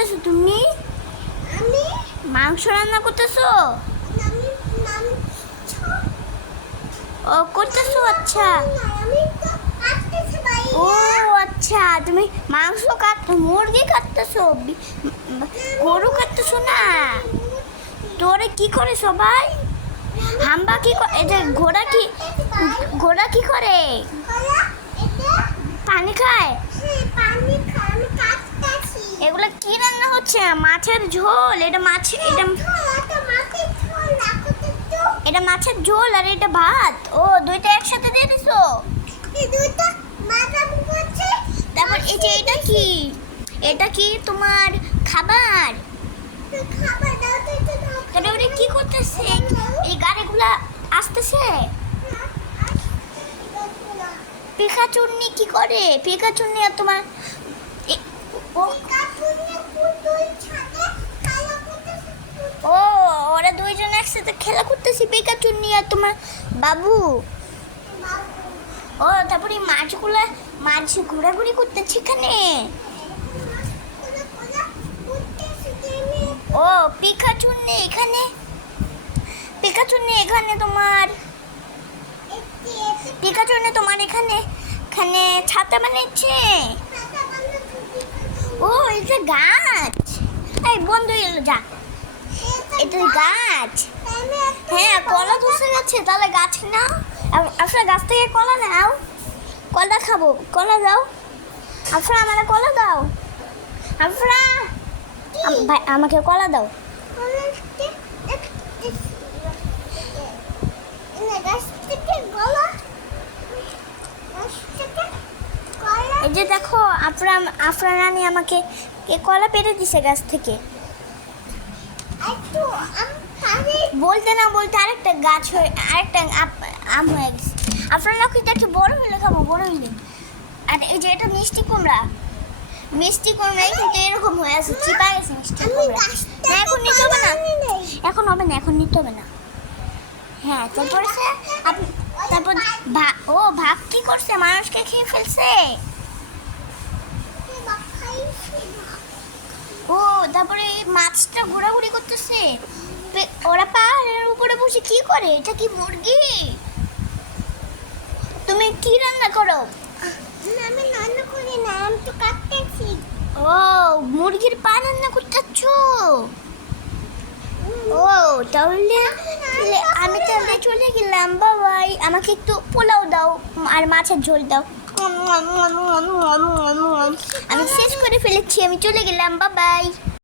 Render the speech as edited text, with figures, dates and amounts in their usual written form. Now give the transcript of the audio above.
করতেছো তুমি? আমি মাংস রান্না করতেছো? আমি মাংস ও করতেছো, আচ্ছা। আমি তো কাটতেছি ভাই। ও আচ্ছা, তুমি মাংস মুরগি কাটতেছো, গরু কাটতেছো না? তোরে কি করে সবাই? হাম্বা কি করে? এটা ঘোড়া কি করে? কলা এটা পানি খায়? পানি খাই আমি কাটতেছি। এগুলো কি রান্না হচ্ছে? মাছের ঝোল? এটা কলাটা মাটির ঝোল রাখতে তো এটা মাছের ঝোল আর এটা ভাত। ও দুইটা একসাথে দিয়ে দিছো। এই দুটো মাথা করছে। তারপর এই যে এটা কি তোমার খাবার? খাবার দাও তো একটু দাও। তাহলে ওটা কি করতেছে? এই গাড়িগুলা আসতেছে। পিকাচুন্নি কি করে? পিকাচুন্নি আর তোমার ও ওরা দুইজন একসাথে খেলা করতেছে, পিকাচুন্নি আর তোমার বাবু। ও তারপরে মাছ ঘোরাঘুরি করতেছে এখানে। ও পিকাচুন্নি এখানে তোমার এখানে ছাতা বানাচ্ছে। ও এটা গাছ। এই বন্ধ হয়ে গেল, যা। এটা গাছ। হ্যাঁ, কলা ধসে গেছে, তাহলে গাছ নাও। আপনার গাছ থেকে কলা নাও, কলা খাবো। কলা দাও আফরা, আমাকে কলা দাও। আফরা, ভাই আমাকে কলা দাও। এই যে দেখো, আফরা রানী আমাকে কলা পেড়ে দিছে গাছ থেকে। বলতে না বলতে আরেকটা গাছ হয়ে আরেকটা আম হয়ে গেছে। আফরা লক্ষ্মীটা একটু বড় হইলে খাবো, বড় হইলে। আর এই যে এটা মিষ্টি কুমড়াই কিন্তু এরকম হয়ে আছে, চিপা গেছে মিষ্টি কুমড়া। না, এখন নিতে হবে না, এখন নিতে হবে না। হ্যাঁ, তারপর ভাগ কি করছে? মানুষকে খেয়ে ফেলছে। ও তারপরে এই মাছটা ঘোরাঘুরি করতেছে। ওরা পাহাড়ের উপরে বসে কি করে? এটা কি মুরগি? তুমি কি রান্না করো? আমি রান্না করি না, আমি তো কাটতেছি। ও মুরগির পা রান্না করতেছ? ও তাহলে আমি তাহলে চলে গেলাম, বাবাই। আমাকে একটু পোলাও দাও আর মাছের ঝোল দাও। আমি শেষ করে ফেলেছি, আমি চলে গেলাম, বাবাই।